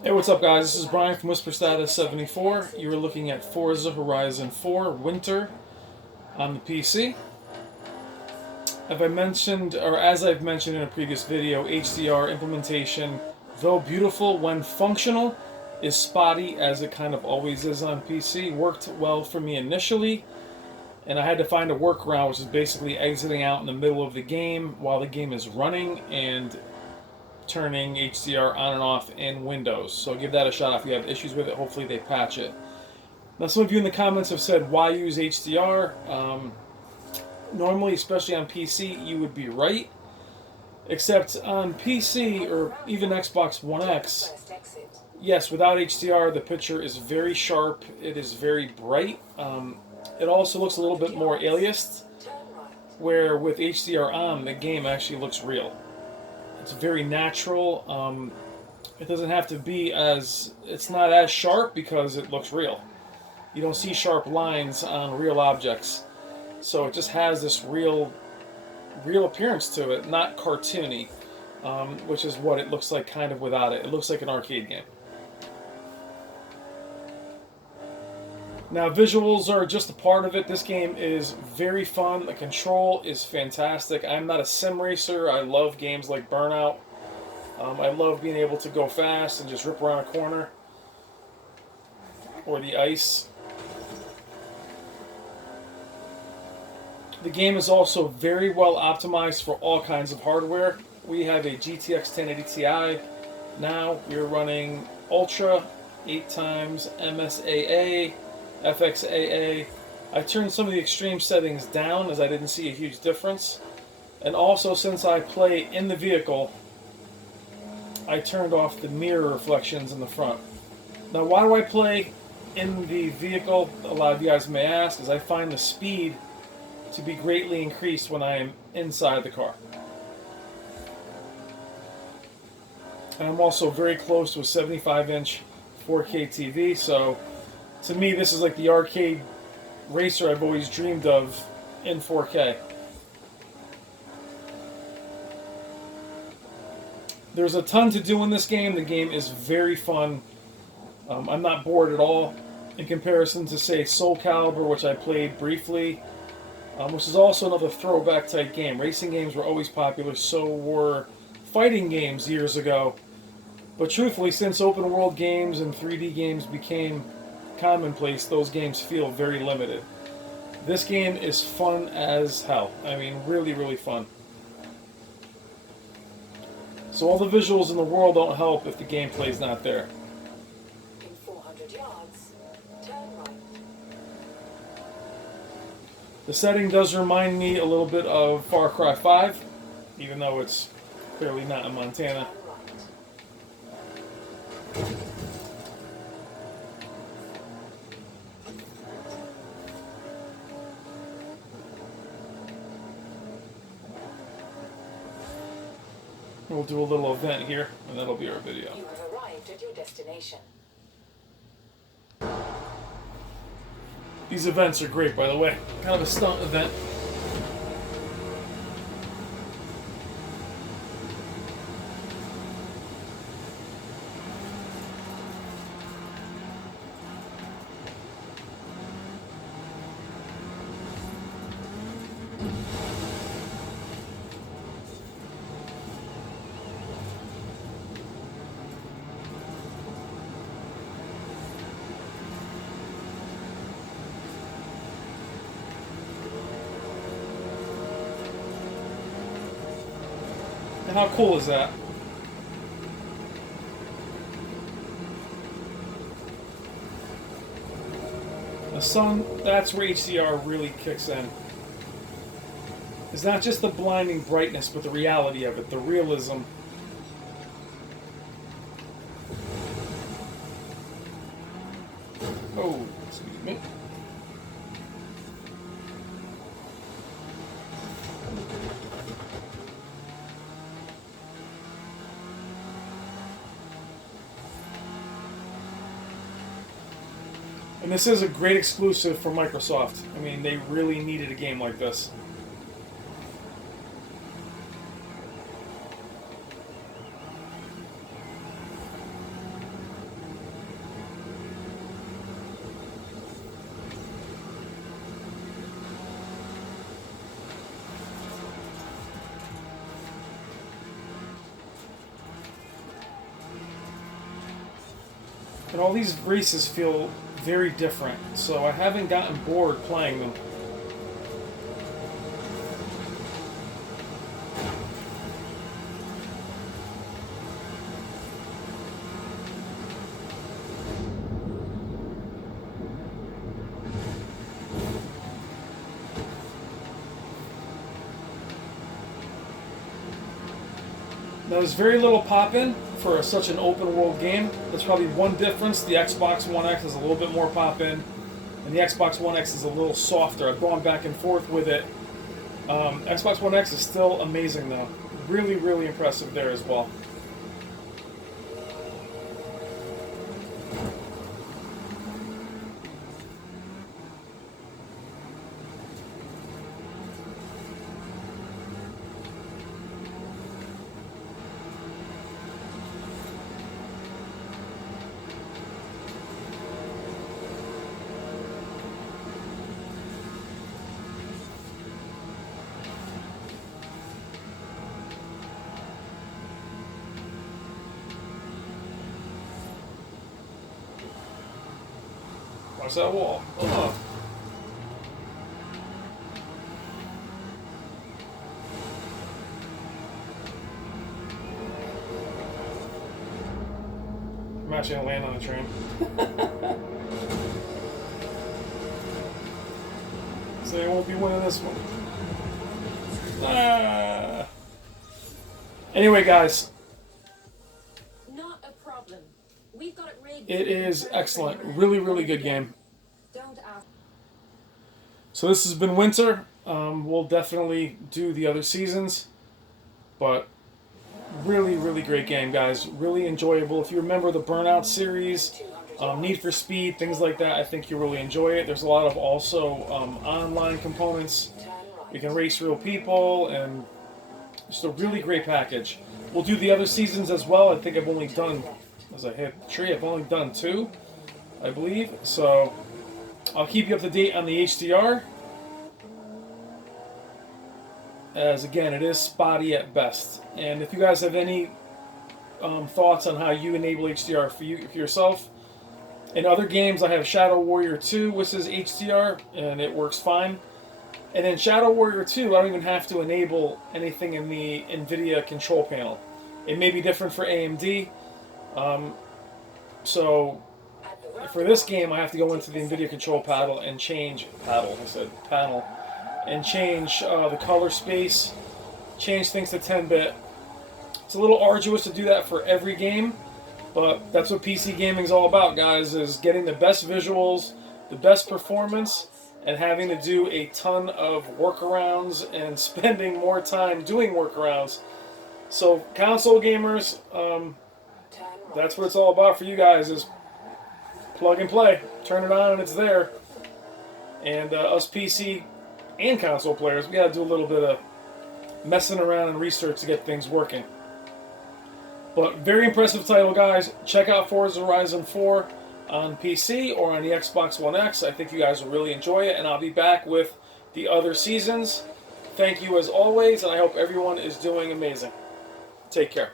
Hey, what's up, guys? This is Brian from Whisper Status 74. You are looking at Forza Horizon 4 Winter on the PC. As I've mentioned in a previous video, HDR implementation, though beautiful when functional, is spotty as it kind of always is on PC. Worked well for me initially, and I had to find a workaround, which is basically exiting out in the middle of the game while the game is running and turning HDR on and off in Windows. So give that a shot if you have issues with it. Hopefully they patch it. Now, some of you in the comments have said, why use HDR? Normally, especially on PC, you would be right. Except on PC or even Xbox One X, yes, without HDR, the picture is very sharp. It is very bright. It also looks a little bit more aliased, where with HDR on, the game actually looks real. It's very natural. It doesn't have to be it's not as sharp because it looks real. You don't see sharp lines on real objects. So it just has this real appearance to it, not cartoony, which is what it looks like kind of without it. It looks like an arcade game. Now, visuals are just a part of it. This game is very fun. The control is fantastic. I'm not a sim racer. I love games like Burnout. I love being able to go fast and just rip around a corner or the ice. The game is also very well optimized for all kinds of hardware. We have a GTX 1080 Ti. Now we're running Ultra, 8 times MSAA, FXAA. I turned some of the extreme settings down as I didn't see a huge difference. And also, since I play in the vehicle, I turned off the mirror reflections in the front. Now, why do I play in the vehicle? A lot of you guys may ask, is I find the speed to be greatly increased when I am inside the car. And I'm also very close to a 75-inch 4K TV, so to me, this is like the arcade racer I've always dreamed of in 4K. There's a ton to do in this game. The game is very fun. I'm not bored at all in comparison to, say, Soul Calibur, which I played briefly, which is also another throwback type game. Racing games were always popular, so were fighting games years ago. But truthfully, since open world games and 3D games became commonplace, those games feel very limited. This game is fun as hell. I mean, really, really fun. So all the visuals in the world don't help if the gameplay's not there. In 400 yards, turn right. The setting does remind me a little bit of Far Cry 5, even though it's clearly not in Montana. We'll do a little event here, and that'll be our video. You have arrived at your destination. These events are great, by the way. Kind of a stunt event. And how cool is that? The sun, that's where HDR really kicks in. It's not just the blinding brightness, but the reality of it, the realism. Oh, excuse me. And this is a great exclusive for Microsoft. I mean, they really needed a game like this. And all these races feel very different, so I haven't gotten bored playing them. Now there's very little pop-in for such an open world game. That's probably one difference. The Xbox One X has a little bit more pop-in, and the Xbox One X is a little softer. I've gone back and forth with it. Xbox One X is still amazing though. Really, really impressive there as well. Watch that wall. Oh. I'm actually gonna land on the train. So they won't be winning this one. Ah. Anyway, guys. Not a problem. We've got it rigged. It is excellent. Really, really good game. Don't ask. So this has been Winter. We'll definitely do the other seasons. But really, really great game, guys. Really enjoyable. If you remember the Burnout series, Need for Speed, things like that, I think you'll really enjoy it. There's a lot of also online components. You can race real people, and just a really great package. We'll do the other seasons as well. I think I've only done, as I hit the tree, I've only done 2, I believe. So I'll keep you up to date on the HDR. As again, it is spotty at best. And if you guys have any thoughts on how you enable HDR for yourself, in other games I have Shadow Warrior 2, which is HDR, and it works fine. And in Shadow Warrior 2, I don't even have to enable anything in the NVIDIA control panel. It may be different for AMD. So for this game, I have to go into the NVIDIA control panel and change panel, and change the color space, change things to 10-bit. It's a little arduous to do that for every game, but that's what PC gaming is all about, guys, is getting the best visuals, the best performance, and having to do a ton of workarounds and spending more time doing workarounds. So console gamers, that's what it's all about for you guys, is plug and play. Turn it on and it's there. And us PC and console players, we gotta do a little bit of messing around and research to get things working. But very impressive title, guys. Check out Forza Horizon 4 on PC or on the Xbox One X. I think you guys will really enjoy it, and I'll be back with the other seasons. Thank you as always, and I hope everyone is doing amazing. Take care.